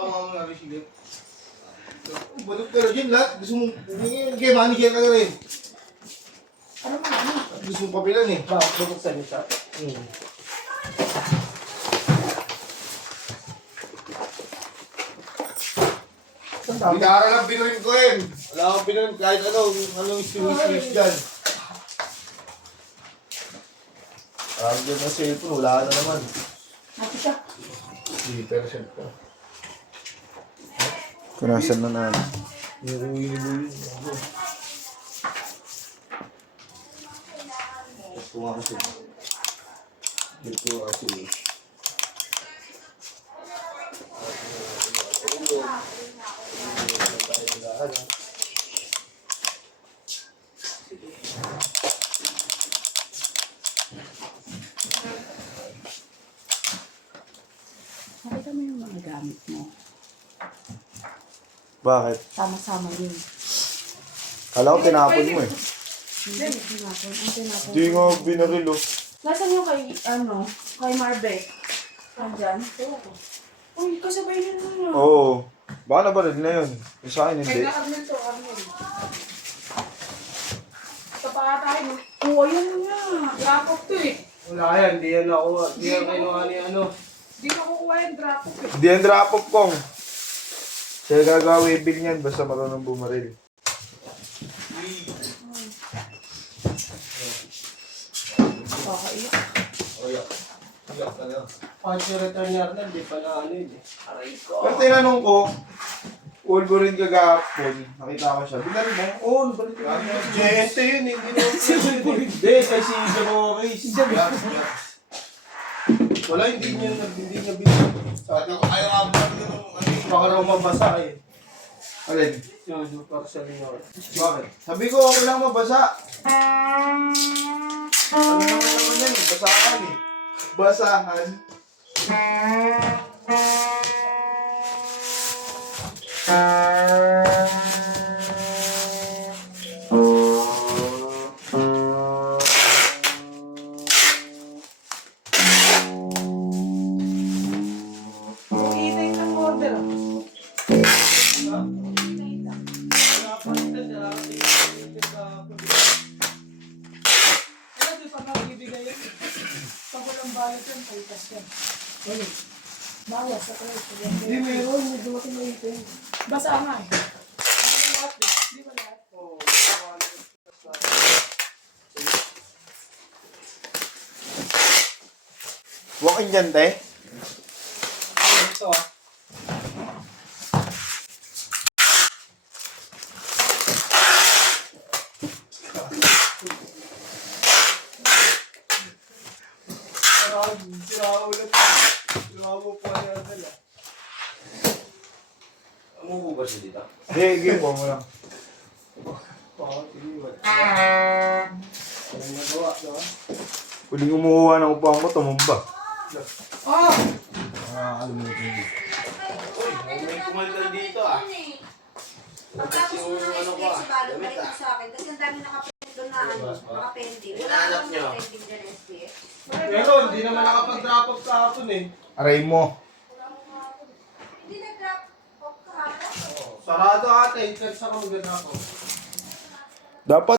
Tama mo na rin sige. Balot ka na dyan lahat. Gusto mong kay manager ka na rin. Ano man, ano? Gusto mong papilan eh. Bakit bubuksan niyo siya? Bigara lang pinuhin ko eh. Wala akong pinuhin kahit anong istinis dyan. Parang dyan na cellphone, wala na naman. Ate siya. Hindi, pero cellphone. Kunasan na natin. Niruwi-niruwi. Gusto nga kasi. Gusto nga kasi. Nakita mo yung mga gamit mo. Bakit? Sama-sama yun. Kala ko tinapon mo eh. Hindi, tinapon. Ang tinapon. Hindi nga binaril oh. Nasaan yung kay, kay Marbec? Nandyan? Uy, kasabay na naman. Oo. Baka nabaril na yun. Yung sa akin hindi. Kaya na-admit to, Arnel. Ito pa ata tayo. Oo, ayun nga. Drop-off to eh. Wala yan, di yan nakuha. Di yan kinuha ni ano. Di na kukuha yung drop-off eh. Hindi ang drop-off kong. Siya gagawin bill niyan basta marunong bumaril. Pakaiyak. Oyak. Oyak ka na. Punch return niya rin, di pala ano yun eh. Aray ko. Pero tinanong ko, Wolverine kagapon, nakita ko siya. Binaril mo? Oo, balik ko. JNT yun, hindi naman. Hindi, kay si Jamoris. Wala, hindi niya binigyan. Sabi ko, ayaw nga ba yung Baka raw mabasa eh. Alin? Yung parcel niya. Bakit? Sabi ko, okay lang mabasa. Ano naman yan? Basahan eh. Basahan. Inay ng order. Ano, di pa magbibigay yun? Pag walang balot yan, palitas yan. Ano? Bawas sa presyo. Hindi, meron. May dumating na ito. Basa nga eh. Ano lahat eh? Di ba lahat? Oo. Walk-in dyan, te. Ito ah. Sira ulit. Sira mo pa yan nila. Umubo ba siya dito? Hey, game mo lang. Bakit iniwan? Ano nagawa, no? Huling umuha ng upuan ko, tumumba. Oh! Alam mo ito. Uy, may kumalkal dito ah. Pagkatapos mo ng explain si Balot, balik mo sa akin. Kasi ang dami nakapending doon na nakapending. Wala Hinahanap akong niyo? pending dyan, SPS. Pero hindi naman nakapag-drop off kahapon eh. Aray mo. Hindi nag-drop off kahapon. Sarado ate, ito sa kong drop off. Dapat